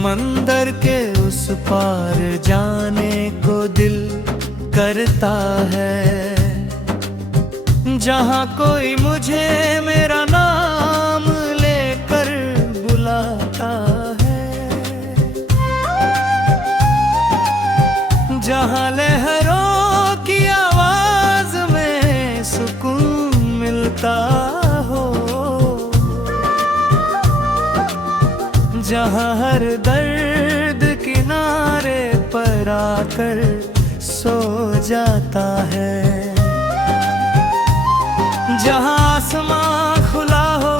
समंदर के उस पार जाने को दिल करता है, जहाँ कोई मुझे मेरा नाम लेकर बुलाता है, जहाँ लहरों की आवाज में सुकून मिलता हो, जहाँ हर दर्द किनारे पर आकर सो जाता है, जहाँ आसमां खुला हो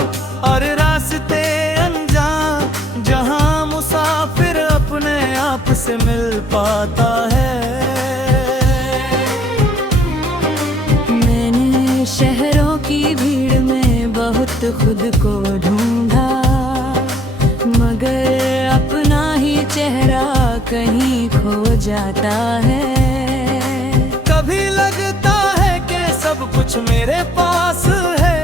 और रास्ते अनजान, जहाँ मुसाफिर अपने आप से मिल पाता है। मैंने शहरों की भीड़ में बहुत खुद को ढूंढा, मगर अपना ही चेहरा कहीं खो जाता है। कभी लगता है कि सब कुछ मेरे पास है,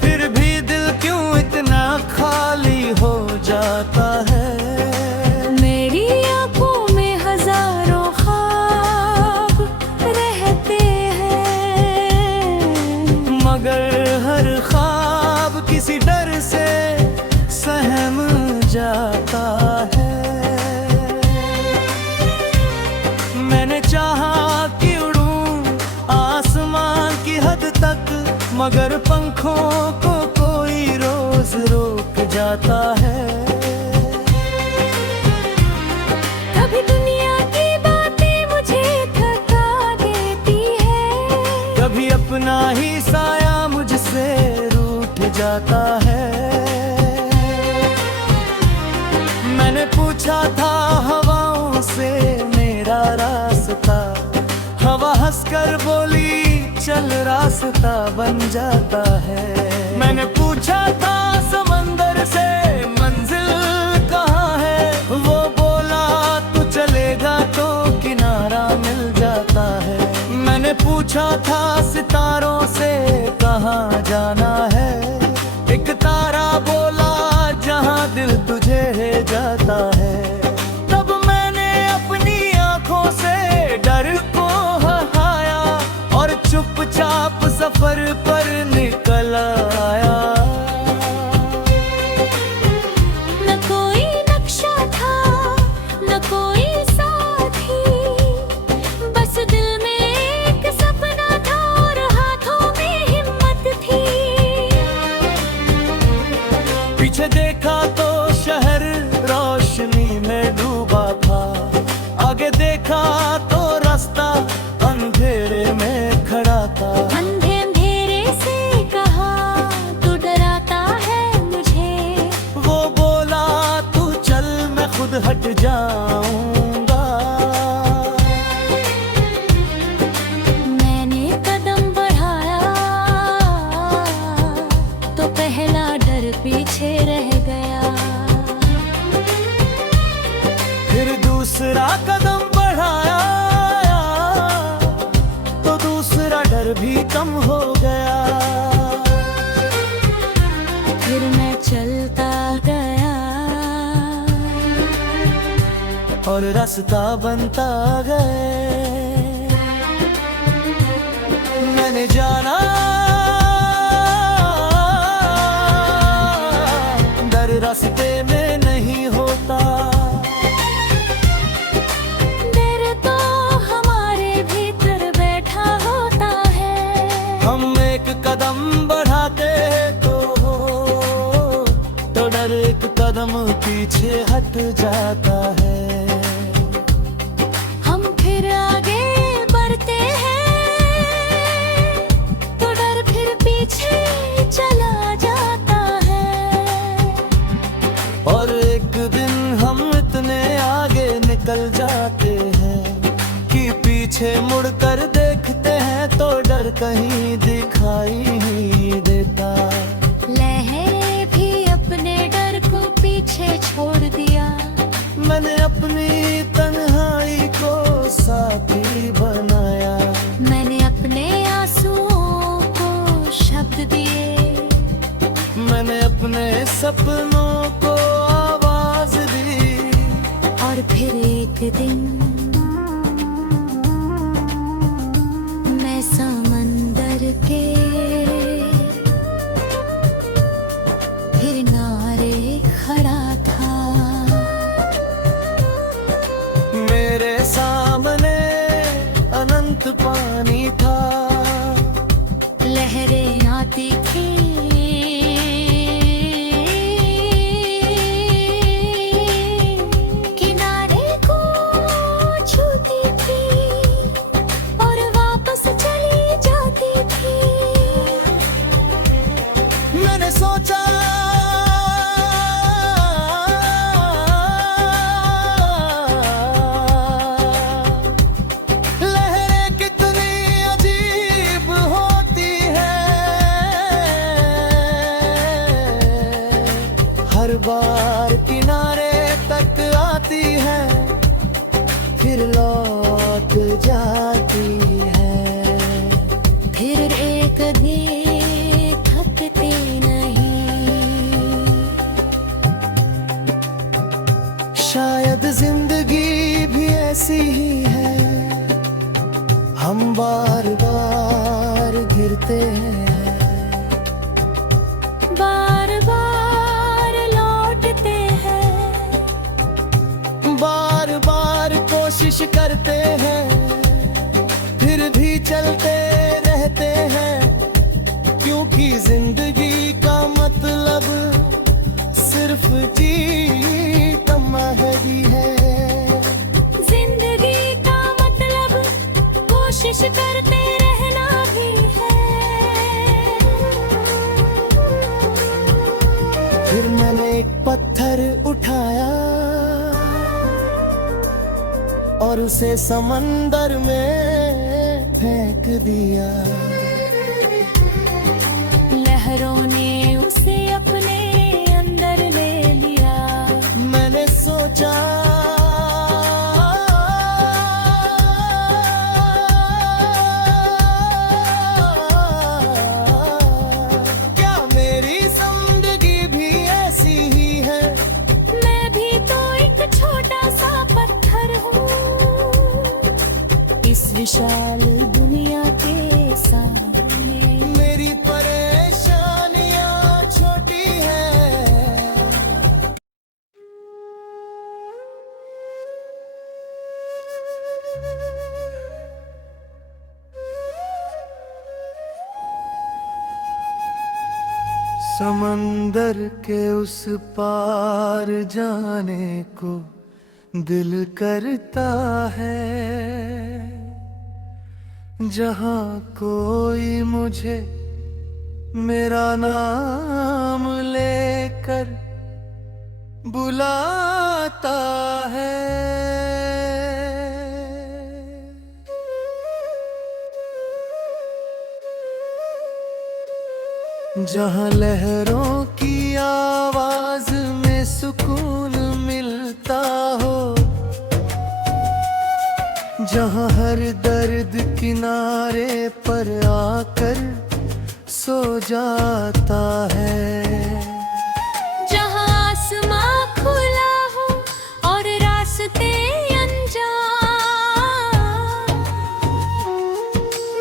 फिर भी दिल क्यों इतना खाली हो जाता है। मेरी आंखों में हजारों ख्वाब रहते हैं, मगर हर ख्वाब किसी डर से सहम जाता है। मैंने चाहा कि उड़ूं आसमान की हद तक, मगर पंखों को कोई रोज रोक जाता है। कभी दुनिया की बातें मुझे थका देती है, कभी अपना ही साया मुझसे रूठ जाता है। मैंने पूछा था हवाओं से मेरा रास्ता, हवा हंसकर बोली चल रास्ता बन जाता है। मैंने पूछा था समंदर से मंजिल कहाँ है, वो बोला तू चलेगा तो किनारा मिल जाता है। मैंने पूछा था सितारों से कहाँ जाना है, एक तारा बोला जहाँ दिल तुझे जाता है। तब मैंने अपनी आंखों से डर को हटाया और चुपचाप सफर पर निकल आया। न कोई नक्शा था न कोई साथी, बस दिल में एक सपना था और हाथों में हिम्मत थी। पीछे देखा तो शहर रोशनी में डूबा था, आगे देखा तो रास्ता अंधेरे में खड़ा था। अंधेरे से कहा तू डराता है मुझे, वो बोला तू चल मैं खुद हट जाऊंगा। मैंने कदम बढ़ाया तो पहला डर पीछे रह गया, फिर दूसरा कदम बढ़ाया तो दूसरा डर भी कम हो गया। फिर मैं चलता गया और रास्ता बनता गया। मैंने जाना डर रास्ते में नहीं होता, डर तो हमारे भीतर बैठा होता है। हम एक कदम बढ़ाते तो डर एक कदम पीछे हट जाता है। हम फिर आगे बढ़ते हैं तो डर फिर पीछे चला जाता है। और एक दिन हम इतने आगे निकल जाते हैं कि पीछे मुड़कर देखते हैं तो डर कहीं दिखाई नहीं देता। लहरें भी अपने डर को पीछे छोड़ दिया, मैंने अपनी तन्हाई को साथी बनाया। मैंने अपने आंसुओं को शब्द दिए, मैंने अपने सपनों को आवाज दी। और फिर एक दिन मैं समंदर के फिर नारे खड़ा था। मेरे सामने अनंत पानी था, लहरें आती थी, किनारे को छूती थी और वापस चली जाती थी। मैंने सोचा लहरें कितनी अजीब होती है, हर बार किनारे तक आती है फिर लौट जाती है। फिर एक दिन थकते नहीं। शायद जिंदगी भी ऐसी ही है, हम बार बार गिरते हैं, बार बार लौटते हैं, बार बार कोशिश करते हैं, फिर भी चलते रहते हैं, क्योंकि जिंदगी का मतलब सिर्फ जीतना ही है। जिंदगी का मतलब कोशिश करते रहना भी है। फिर मैंने एक पत्थर उठाया और उसे समंदर में फेंक दिया। लहरों ने उसे अपने अंदर ले लिया। मैंने सोचा क्या मेरी जिंदगी भी ऐसी ही है। मैं भी तो एक छोटा सा पत्थर हूँ इस विशाल दुनिया के सामने। मेरी परेशानियां छोटी हैं। समंदर के उस पार जाने को दिल करता है, जहाँ कोई मुझे मेरा नाम लेकर बुलाता है। जहाँ लहरों की आवाज में सुकून मिलता हो, जहाँ हर दर्द किनारे पर आकर सो जाता है। जहाँ आसमां खुला हो और रास्ते अनजान,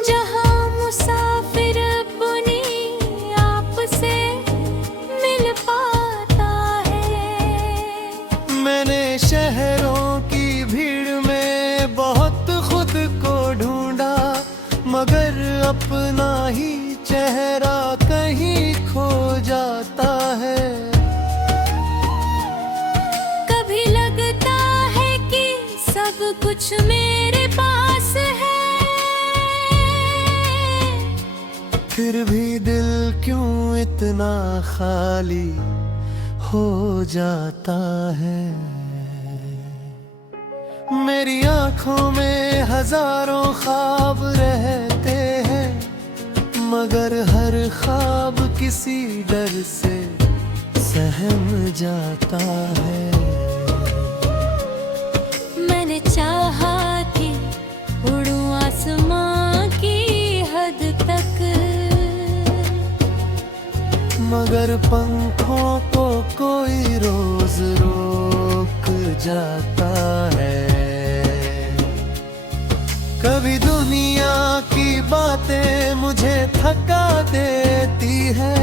जहाँ मुसाफिर अपनी आप से मिल पाता है। मैंने शहरों की भीड़ में बहुत खुद को ढूंढा, मगर अपना ही चेहरा कहीं खो जाता है। कभी लगता है कि सब कुछ मेरे पास है, फिर भी दिल क्यों इतना खाली हो जाता है। मेरी आंखों में हजारों ख्वाब रहते हैं, मगर हर ख्वाब किसी डर से सहम जाता है। मैंने चाहा कि उड़ूं आसमां की हद तक, मगर पंखों को कोई रोज रोक जाता है। कभी दुनिया की बातें मुझे थका देती है,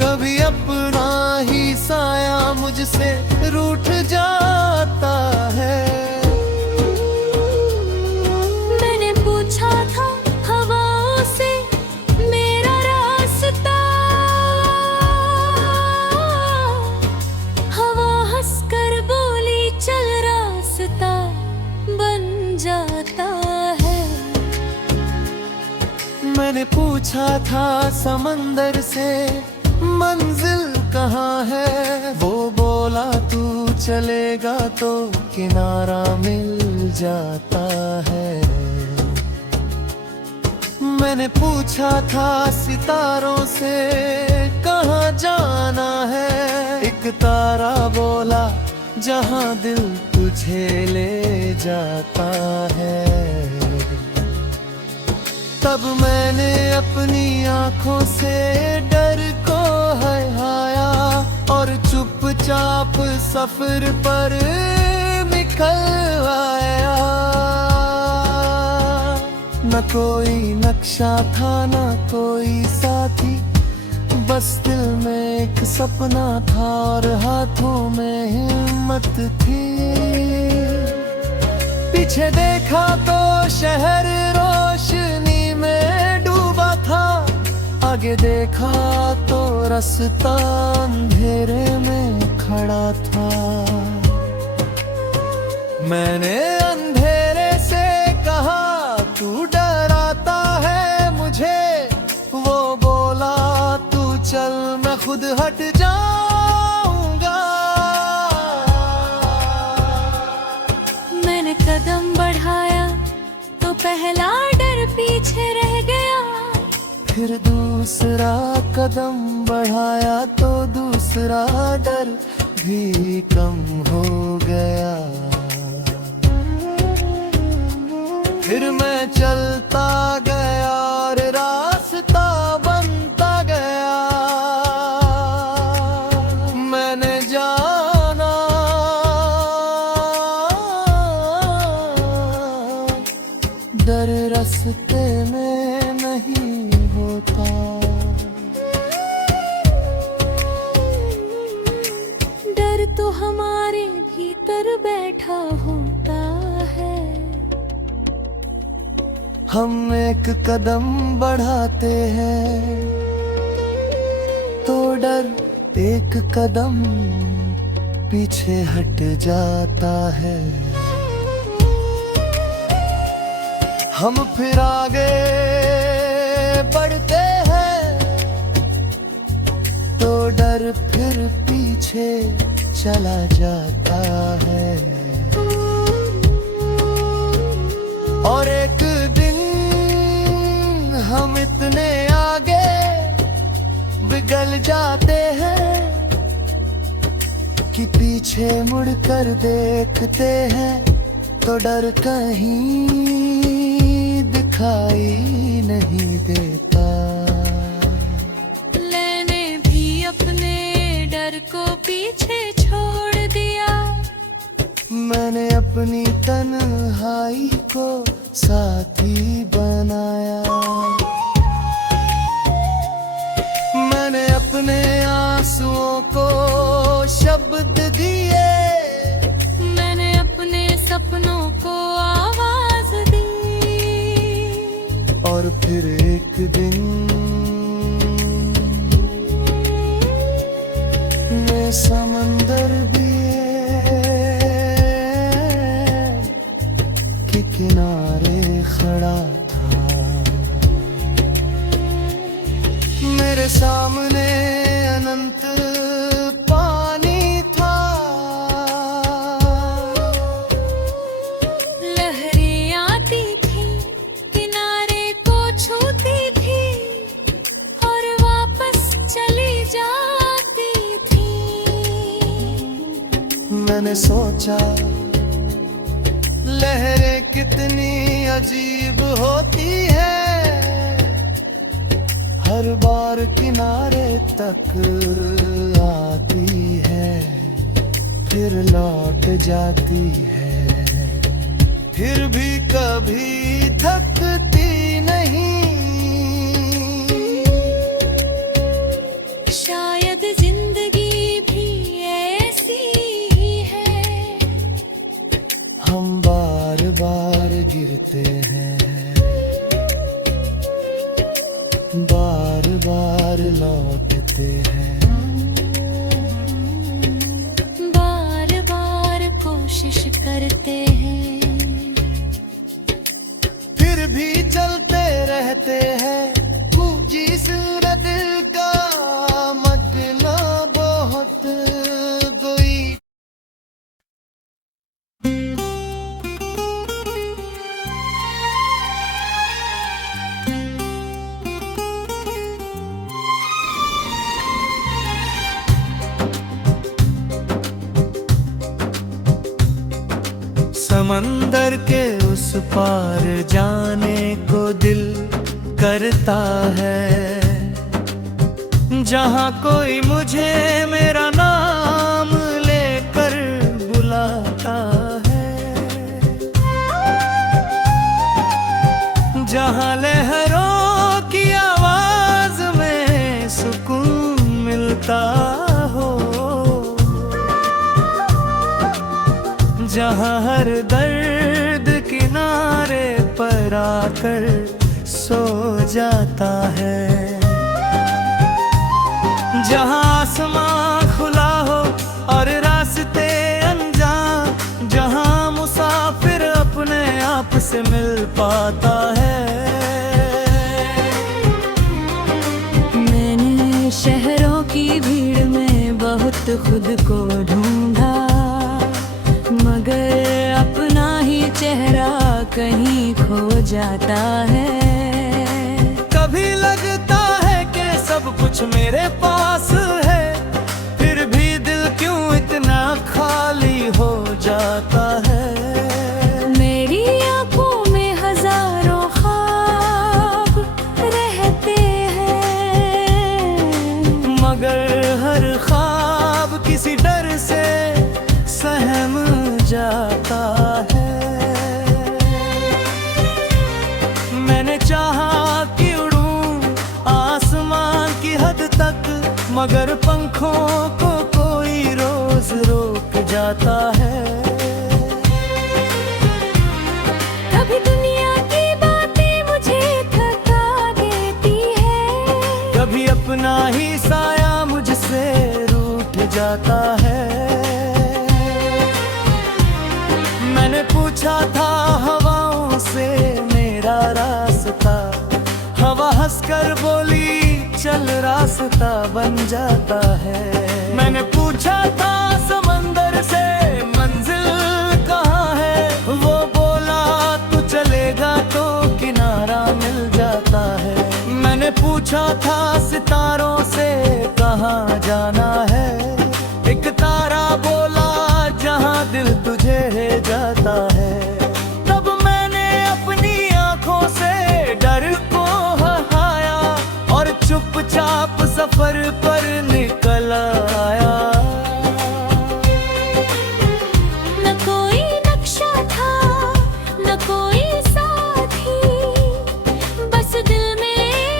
कभी अपना ही साया मुझसे रूठ जाता है। मैंने पूछा था हवाओं से मेरा रास्ता, हवा हंसकर बोली चल रास्ता बन जाता है। मैंने पूछा था समंदर से मंजिल कहाँ है, वो बोला तू चलेगा तो किनारा मिल जाता है। मैंने पूछा था सितारों से कहाँ जाना है, एक तारा बोला जहाँ दिल तुझे ले जाता है। तब मैंने अपनी आंखों से डर को हटाया और चुपचाप सफर पर निकल आया। न कोई नक्शा था न कोई साथी, बस दिल में एक सपना था और हाथों में हिम्मत थी। पीछे देखा तो शहर रोशनी में डूबा था, आगे देखा तो रास्ता अंधेरे में खड़ा था। मैंने अंधेरे से कहा तू डराता है मुझे, वो बोला तू चल मैं खुद हट जाऊंगा। मैंने कदम बढ़ाया तो पहला डर पीछे रह गया, फिर दूसरा कदम बढ़ाया तो दूसरा डर भी कम हो गया। फिर मैं चलता गया और रास्ता बनता गया। मैंने जाना डर रास्ते में नहीं होता। डर तो हमारे भीतर बैठा होता है। हम एक कदम बढ़ाते हैं तो डर एक कदम पीछे हट जाता है। हम फिर आगे बढ़ते हैं तो डर फिर पीछे चला जाता है। और एक दिन हम इतने आगे बिगल जाते हैं कि पीछे मुड़कर देखते हैं तो डर कहीं दिखाई नहीं देता। मैंने भी अपने डर को पीछे छोड़ दिया, मैंने अपनी तन्हाई को साथी बनाया। मैंने अपने आंसुओं को शब्द दिए, मैंने अपने सपनों को आवाज दी। और फिर एक दिन में समंदर भी के किनारे खड़ा था। मेरे सामने अनंत पानी था। लहरें आती थी किनारे को छूती थी और वापस चली जाती थी। मैंने सोचा लहरें कितनी अजीब होती है, हर बार किनारे तक आती है फिर लौट जाती है, फिर भी कभी थकती नहीं। शायद जिंदगी भी ऐसी ही है, हम बार बार गिरते हैं, बार बार लौटते हैं, बार बार कोशिश करते हैं, फिर भी चलते रहते हैं। जिस दिल का मतलब बहुत कोई। समंदर के उस पार जाने को दिल करता है, जहाँ कोई मुझे मेरा नाम लेकर बुलाता है, जहाँ लहरों की आवाज में सुकून मिलता हो, जहाँ हर दर्द किनारे पर आकर सो जाता है, जहाँ आसमां खुला हो और रास्ते अनजान, जहाँ मुसाफिर अपने आप से मिल पाता है। मैंने शहरों की भीड़ में बहुत खुद को ढूंढा, मगर अपना ही चेहरा कहीं खो जाता है। कभी लगता है कि सब कुछ मेरे पास है, फिर भी दिल क्यों इतना खाली हो जाता है। मेरी आंखों में हजारों ख्वाब रहते हैं, मगर हर ख्वाब किसी डर से सहम जाता है। मैंने चाहा कि उड़ूं आसमान की हद तक, मगर पंखों को कोई रोज रोक जाता है। कभी दुनिया की बातें मुझे थका देती है, कभी अपना ही साया मुझसे रूठ जाता है। मैंने पूछा था हवाओं से मेरा रास्ता, हवा हंसकर बोली चल रास्ता बन जाता है। मैंने पूछा था समंदर से मंजिल कहाँ है, वो बोला तू चलेगा तो किनारा मिल जाता है। मैंने पूछा था सितारों से कहाँ जाना है, एक तारा बोला जहाँ दिल तुझे ले जाता है। तब मैंने अपनी आंखों से डर को हटाया और चुपचाप सफर पर निकल आया। न कोई नक्शा था न कोई साथी, बस दिल में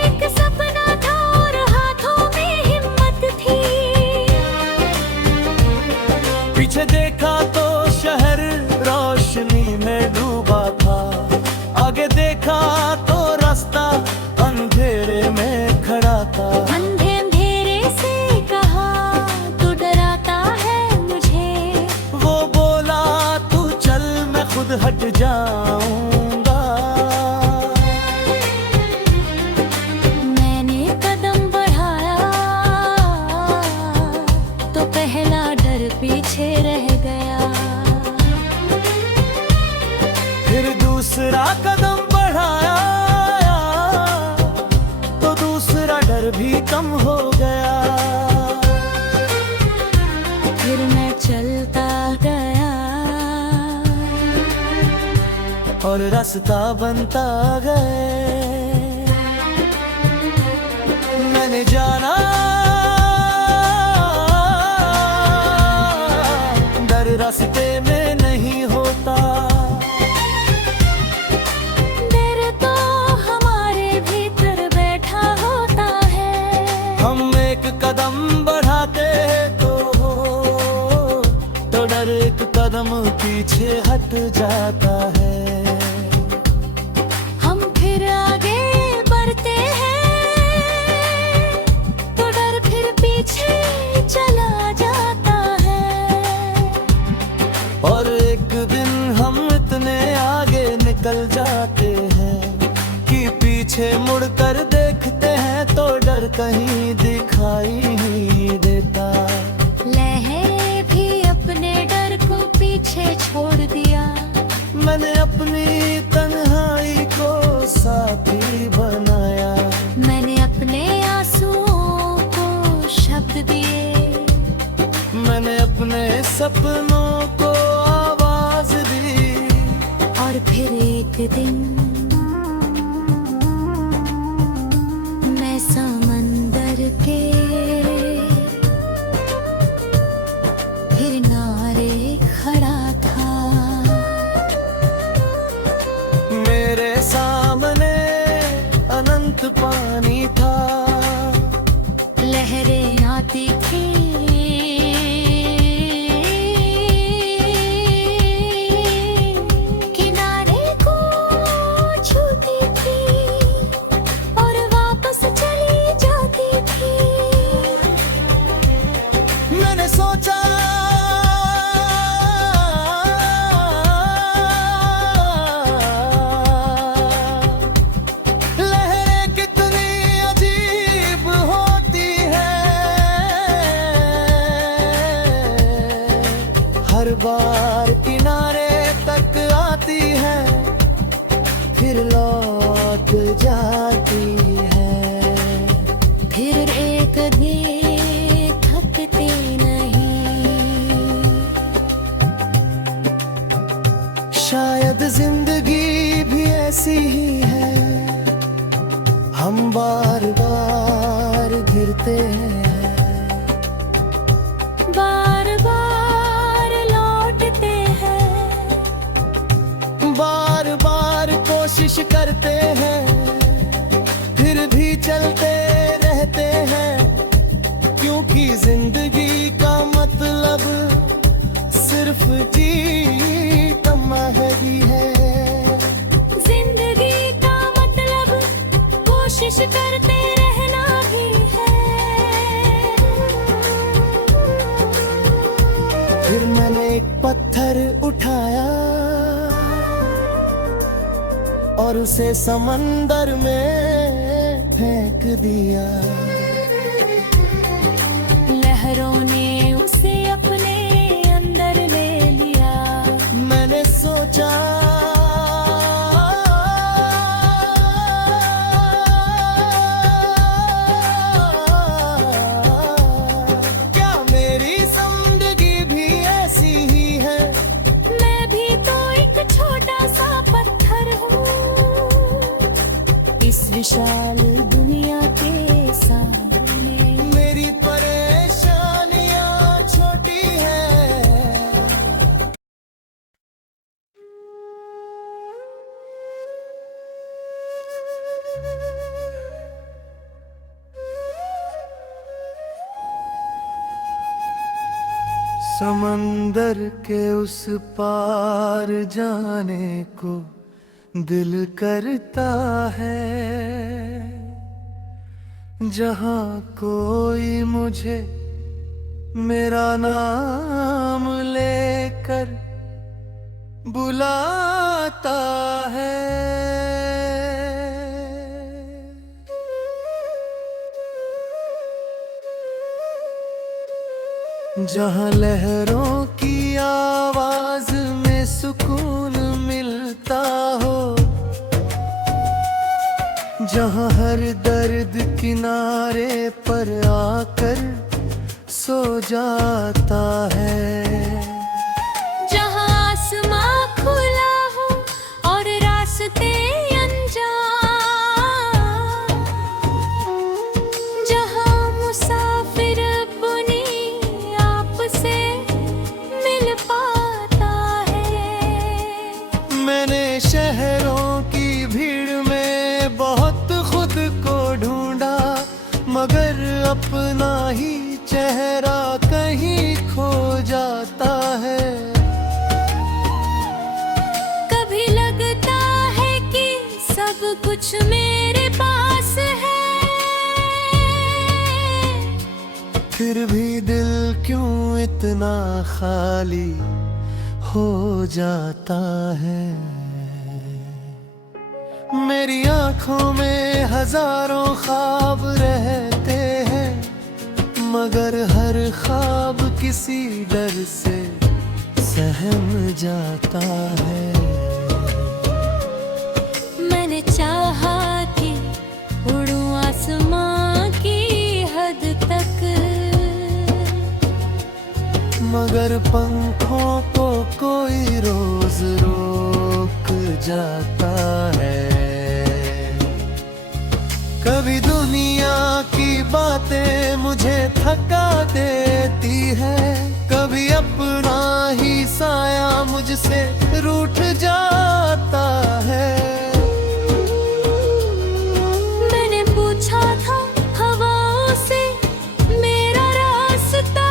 एक सपना था और हाथों में हिम्मत थी। पीछे देखा तो शहर रोशनी में डूबा था, आगे देखा तो रास्ता अंधेरे में खड़ा था। अंधे अंधेरे से कहा तू डराता है मुझे, वो बोला तू चल मैं खुद हट जाऊंगा। मैंने कदम बढ़ाया तो पहला डर पीछे रह गया, फिर दूसरा कदम बढ़ाया तो दूसरा डर भी कम हो गया। फिर मैं चलता गया और रास्ता बनता गया। मैंने जाना पीछे हट जाता है। हम फिर आगे बढ़ते हैं तो डर फिर पीछे चला जाता है। और एक दिन हम इतने आगे निकल जाते हैं कि पीछे मुड़कर देखते हैं तो डर कहीं दिखाई नहीं देता। लहरें भी अपने डर को पीछे छोड़ दिया। मैंने अपनी तन्हाई को साथी बनाया। मैंने अपने आंसुओं को शब्द दिए। मैंने अपने सपनों को आवाज दी। और फिर एक दिन मैं समंदर के फिर नारे खड़ा था। मेरे सामने अनंत पानी था। लहरें आती थी किनारे को छूती थी और वापस चली जाती थी। मैंने सोचा लहरें कितनी अजीब होती हैं। हर बार किनारे तक आती है फिर लौट जाती है। फिर एक दिन थकते नहीं। शायद जिंदगी भी ऐसी ही है। हम बार बार गिरते हैं। बार बार लौटते हैं। बार बार कोशिश करते हैं फिर भी चलते रहते हैं। क्योंकि जिंदगी का मतलब सिर्फ जीतना ही है। जिंदगी का मतलब कोशिश करते रहना भी है। फिर मैंने एक पत्थर उठाया और उसे समंदर में फेंक दिया। लहरों ने उसे अपने अंदर ले लिया। मैंने सोचा क्या मेरी जिंदगी भी ऐसी ही है। मैं भी तो एक छोटा सा पत्थर हूँ इस विशाल दुनिया के सामने। मेरी परेशानियां छोटी हैं। समंदर के उस पार जाने को दिल करता है। जहाँ कोई मुझे मेरा नाम लेकर बुलाता है। जहाँ लहरों की आवाज में सुकून मिलता हो। जहाँ हर दर्द किनारे पर आकर सो जाता है। जहाँ आसमां खुला हो और रास्ते अनजान। जहाँ मुसाफिर अपनी आप से मिल पाता है। मैंने शहरों की भीड़ में बहुत खुद को ढूंढा मगर अपना ही चेहरा कहीं खो जाता है। फिर भी दिल क्यों इतना खाली हो जाता है। मेरी आंखों में हजारों ख्वाब रहते हैं, मगर हर ख्वाब किसी डर से सहम जाता है। मैंने चाहा कि उड़ूं आसमां की हद तक, मगर पंखों को कोई रोज रोक जाता है। कभी दुनिया की बातें मुझे थका देती है, कभी अपना ही साया मुझसे रूठ जाता है। मैंने पूछा था हवाओं से मेरा रास्ता,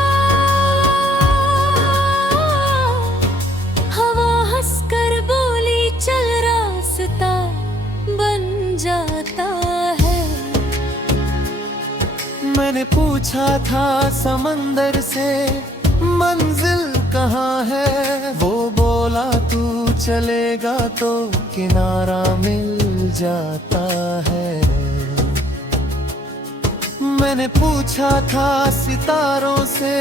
हवा हंसकर बोली चल रास्ता बन जाता है। मैंने पूछा था समंदर से मंजिल कहाँ है, वो बोला तू चलेगा तो किनारा मिल जाता है। मैंने पूछा था सितारों से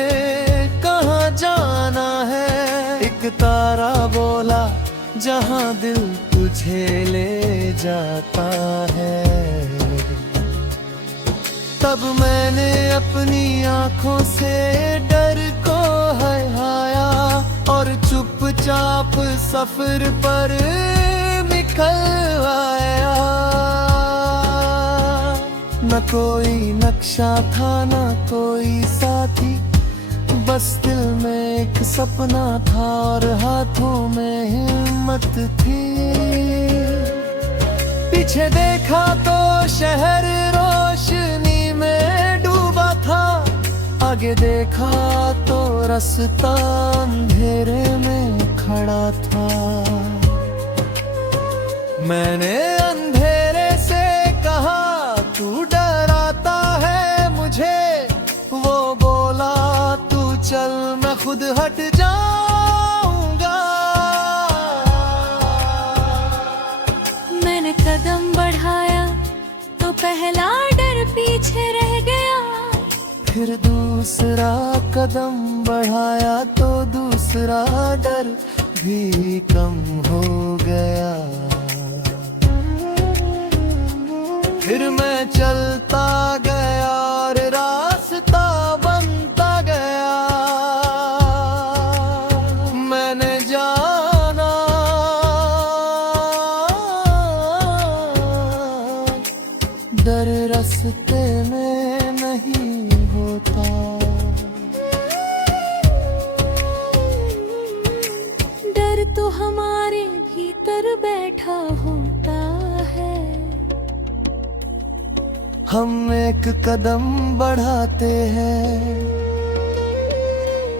कहाँ जाना है, एक तारा बोला जहाँ दिल तुझे ले जाता है। तब मैंने अपनी आंखों से डर को हटाया और चुपचाप सफर पर निकल आया। न कोई नक्शा था न कोई साथी, बस दिल में एक सपना था और हाथों में हिम्मत थी। पीछे देखा तो शहर रोशनी में डूबा था, आगे देखा तो रास्ता अंधेरे में खड़ा था। मैंने अंधेरे से कहा तू डराता है मुझे, वो बोला तू चल मैं खुद हट जाऊंगा। मैंने कदम बढ़ाया तो पहला डर पीछे रह गया, फिर दूसरा कदम बढ़ाया तो दूसरा डर भी कम हो गया। फिर मैं चलता गया और रास्ता बनता गया। मैंने जाना डर रास्ते में नहीं होता। डर तो हमारे भीतर बैठा होता है। हम एक कदम बढ़ाते हैं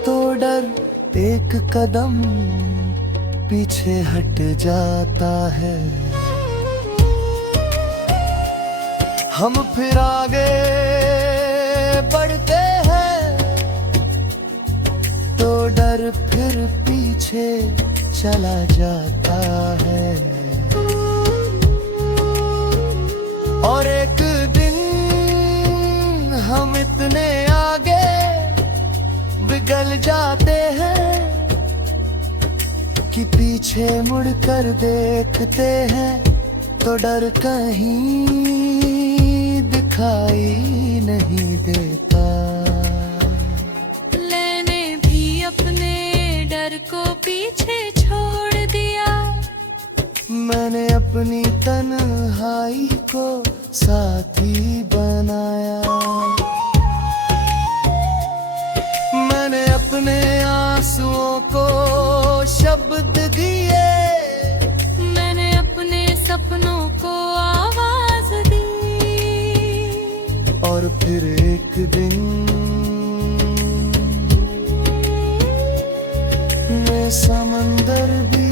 तो डर एक कदम पीछे हट जाता है। हम फिर आगे बढ़ते हैं तो डर फिर पीछे चला जाता है। और एक दिन हम इतने आगे बिगल जाते हैं कि पीछे मुड़कर देखते हैं तो डर कहीं दिखाई नहीं देता। मैंने भी अपने डर को पीछे छोड़ दिया, मैंने अपनी तन्हाई को साथी बनाया। मैंने अपने आंसुओं को शब्द दिए, मैंने अपने सपनों को आवाज दी। और फिर एक दिन मैं समंदर भी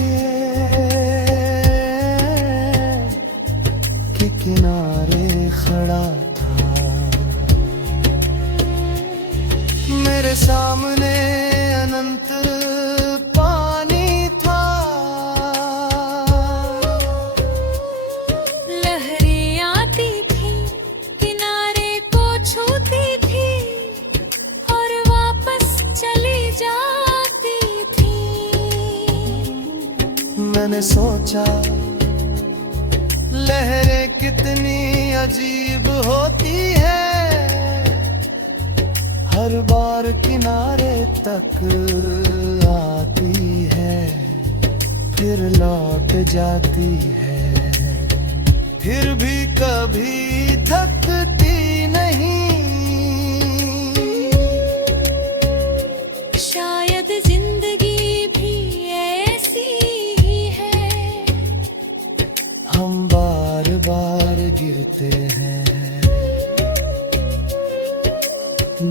के किनारे खड़ा था। मेरे सामने अनंत पानी था, लहरें आती थी किनारे को छूती थी और वापस चली जाती थी। मैंने सोचा लहरें कितनी अजीब होती है, हर बार किनारे तक आती है, फिर लौट जाती है, फिर भी कभी थकती नहीं। शायद जिंदगी भी ऐसी ही है, हम बार बार गिरते हैं,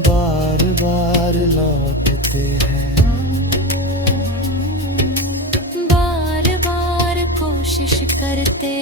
बार बार लौटते हैं, बार बार कोशिश करते